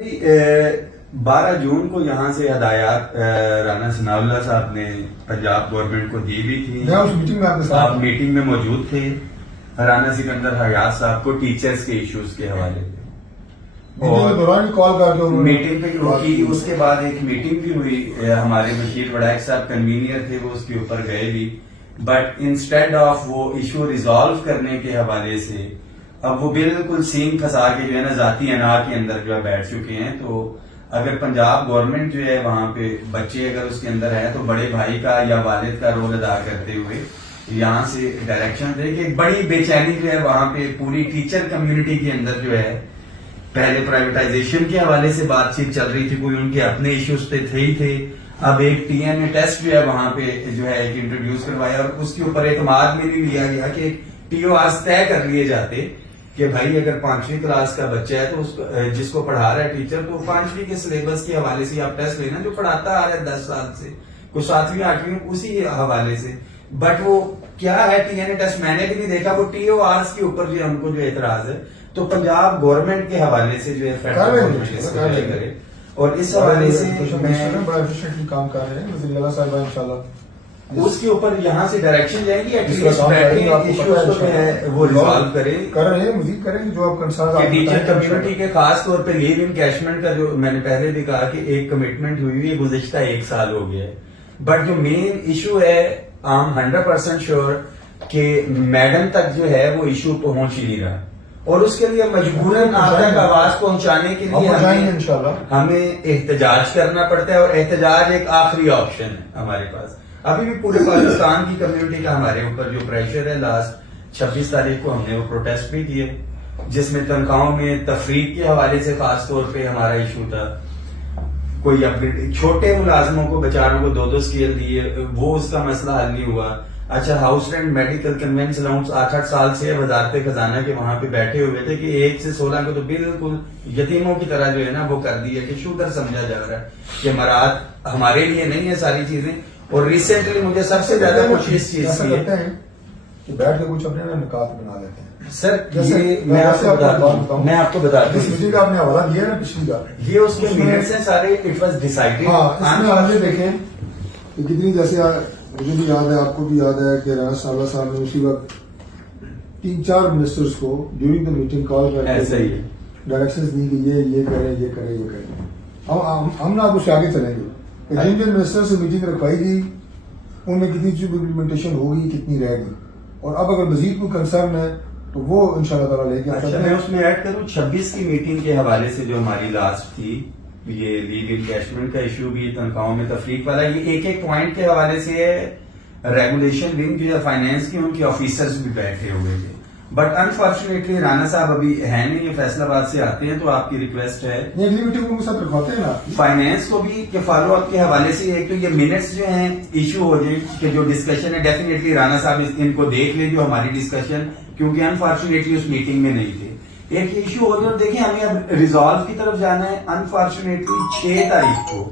12 جون کو یہاں سے ہدایات رانا ثناء اللہ صاحب نے پنجاب گورنمنٹ کو دی بھی تھی. آپ میٹنگ میں موجود تھے. رانا سکندر حیات صاحب کو ٹیچرز کے ایشوز کے حوالے سے اور میٹنگ پہ کی. اس کے بعد ایک میٹنگ بھی ہوئی, ہمارے بشیر وڑائک صاحب کنوینئر تھے, وہ اس کے اوپر گئے بھی, بٹ انسٹیڈ آف وہ ایشو ریزالو کرنے کے حوالے سے اب وہ بالکل سینگ پھنسا کے جو ہے نا ذاتی انا کے اندر جو ہے بیٹھ چکے ہیں. تو اگر پنجاب گورنمنٹ جو ہے وہاں پہ بچے اگر اس کے اندر ہے تو بڑے بھائی کا یا والد کا رول ادا کرتے ہوئے یہاں سے ڈائریکشن دے کہ ایک بڑی بے چینی جو ہے وہاں پہ پوری ٹیچر کمیونٹی کے اندر جو ہے. پہلے پرائیویٹائزیشن کے حوالے سے بات چیت چل رہی تھی, کوئی ان کے اپنے ایشوز پہ تھے ہی تھے. اب ایک ٹی این اے ٹیسٹ جو ہے وہاں پہ جو ہے ایک انٹروڈیوس کروایا اور اس کے اوپر اعتماد میں نہیں لیا گیا کہ ٹی او آر طے کر لیے جاتے کہ بھائی اگر 5ویں کلاس کا بچہ ہے تو اس جس کو پڑھا رہا ہے ٹیچر تو 5ویں کے سلیبس کے حوالے سے آپ ٹیسٹ لینا جو پڑھاتا آ رہا ہے 10 سال سے, کوئی 7ویں 8ویں اسی حوالے سے. بٹ وہ کیا ہے ٹی این اے ٹیسٹ میں نے بھی نہیں دیکھا, وہ ٹی او آر کے اوپر جو ہم کو جو اعتراض ہے تو پنجاب گورنمنٹ کے حوالے سے جو ہے کرے. اور اس حوالے سے کام کر رہے ہیں وزیر اعلیٰ صاحبہ انشاءاللہ اس کے اوپر یہاں سے ڈائریکشن جائے گی وہ ریزالو کرے کر رہے ہیں, مزید کریں جو آپ کنسرن ٹیچر کمیونٹی کے خاص طور پہ لیو انکیشمنٹ کا جو میں نے پہلے بھی کہا کہ ایک کمٹمنٹ ہوئی ہے گزشتہ 1 سال ہو گیا ہے, بٹ جو مین ایشو ہے I'm 100% شیور کہ میڈم تک جو ہے وہ ایشو پہنچ ہی نہیں رہا اور اس کے لیے مجبوراً آپ تک آواز پہنچانے کے لیے ہمیں احتجاج کرنا پڑتا ہے, اور احتجاج ایک آخری آپشن ہے ہمارے پاس. ابھی بھی پورے پاکستان کی کمیونٹی کا ہمارے اوپر جو پریشر ہے, لاسٹ 26 تاریخ کو ہم نے وہ پروٹیسٹ بھی کیے جس میں تنخواہوں میں تفریق کے حوالے سے خاص طور پہ ہمارا ایشو تھا. کوئی چھوٹے ملازموں کو بیچاروں کو 2 اسکیل دیے, وہ اس کا مسئلہ حل نہیں ہوا. اچھا house rent medical conveyance allowance 8 سال سے وزارت خزانہ کے وہاں پہ بیٹھے ہوئے تھے کہ 1 سے 16 کو تو بالکل یتیموں کی طرح جو ہے نا وہ کر دیا کہ شوگر سمجھا جا رہا ہے کہ مراد ہمارے لیے نہیں ہے ساری چیزیں. اور ریسنٹلی مجھے سب سے زیادہ خوشی اس چیز کی ہے کہ بیٹھ کے کچھ اپنے نکات بنا لیتے ہیں. سر یہ میں آپ کو بتا دوں کا آپ نے حوالہ دیا نا پچھلی کا, یہ اس کے منٹس ہیں سارے, اٹ واز ڈیسائیڈڈ. اس میں آپ یہ دیکھیں کہ کتنی, جیسے مجھے بھی یاد ہے آپ کو بھی یاد ہے کہ رانا ثناء اللہ صاحب نے اسی وقت 3-4 منسٹرز کو ڈیورنگ دا میٹنگ کال کر کے ڈائریکشنز دی کہ یہ کریں یہ کریں یہ کریں. ہم نا آپ اس سے آگے چلیں گے کہ جن منسٹر سے میٹنگ رکھوائی گئی ان میں کتنی چیز امپلیمنٹیشن ہوگی کتنی رہ گئی, اور اب اگر مزید کوئی کنسرن ہے تو وہ انشاءاللہ تعالیٰ لے کے میں اس میں ایڈ کروں 26 کی میٹنگ کے حوالے سے جو ہماری لاسٹ تھی, یہ لیو انکیشمنٹ کا ایشو بھی, تنخواہوں میں تفریق والا, یہ ایک پوائنٹ کے حوالے سے ریگولیشن ونگ جو ہے فائنینس کی, ان کے آفیسرز بھی بیٹھے ہوئے تھے. بٹ انفارچونیٹلی رانا صاحب ابھی ہے نہیں, یہ فیصل آباد سے آتے ہیں, تو آپ کی ریکویسٹ ہے فائنینس کو بھی کہ فالو اپ کے حوالے سے ایک تو یہ منٹس جو ہیں ایشو ہو جائیں کہ جو ڈسکشن ہے ڈیفینیٹلی رانا صاحب ان کو دیکھ لیں جو ہماری ڈسکشن, کیونکہ انفارچونیٹلی اس میٹنگ میں نہیں تھے. ایک ایشو ہو جائے, دیکھیں ہمیں اب ریزالو کی طرف جانا ہے. انفارچونیٹلی 6 تاریخ کو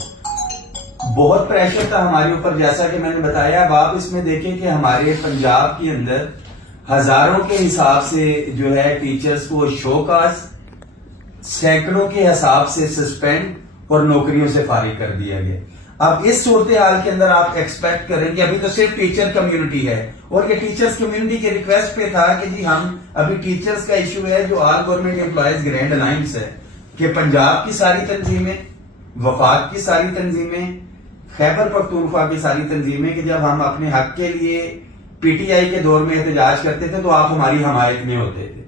بہت پریشر تھا ہمارے اوپر, جیسا کہ میں نے بتایا. اب آپ اس میں دیکھیں کہ ہمارے پنجاب کے اندر ہزاروں کے حساب سے جو ہے ٹیچرز کو شوکاز, سینکڑوں کے حساب سے سسپینڈ اور نوکریوں سے فارغ کر دیا گیا. اب اس صورتحال کے اندر آپ ایکسپیکٹ کریں کہ ابھی تو صرف ٹیچر کمیونٹی ہے, اور یہ ٹیچرز کمیونٹی کے ریکویسٹ پہ تھا کہ جی ہم ابھی ٹیچرز کا ایشو ہے جو آل گورنمنٹ امپلائیز گرینڈ الائنس ہے, کہ پنجاب کی ساری تنظیمیں, وفاق کی ساری تنظیمیں, خیبر پختونخوا کی ساری تنظیمیں, کہ جب ہم اپنے حق کے لیے پی ٹی آئی کے دور میں احتجاج کرتے تھے تو آپ ہماری حمایت میں ہوتے تھے.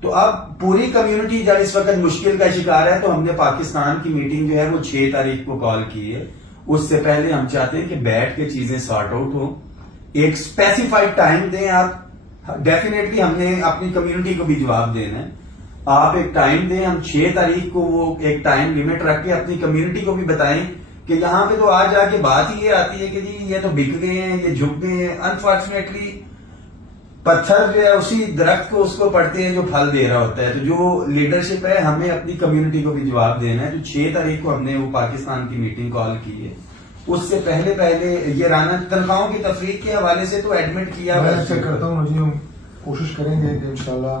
تو اب پوری کمیونٹی جب اس وقت مشکل کا شکار ہے تو ہم نے پاکستان کی میٹنگ جو ہے وہ 6 تاریخ کو کال کی ہے. اس سے پہلے ہم چاہتے ہیں کہ بیٹھ کے چیزیں سارٹ آؤٹ ہوں, ایک اسپیسیفائڈ ٹائم دیں آپ. ڈیفینیٹلی ہم نے اپنی کمیونٹی کو بھی جواب دینا ہے, آپ ایک ٹائم دیں. ہم 6 تاریخ کو وہ ایک ٹائم لمٹ رکھ کے اپنی کمیونٹی کو بھی بتائیں کہ یہاں پہ تو آج جا کے بات ہی یہ آتی ہے کہ جی یہ تو بک گئے ہیں, یہ جھک گئے ہیں. انفارچونیٹلی پتھر جو ہے اسی درخت کو اس کو پڑتے ہیں جو پھل دے رہا ہوتا ہے. تو جو لیڈرشپ ہے ہمیں اپنی کمیونٹی کو بھی جواب دینا ہے. جو 6 تاریخ کو ہم نے وہ پاکستان کی میٹنگ کال کی ہے, اس سے پہلے یہ رانا تنخواہوں کی تفریق کے حوالے سے تو ایڈمٹ کیا. میں کرتا ہوں جی, ہم کوشش کریں گے کہ انشاءاللہ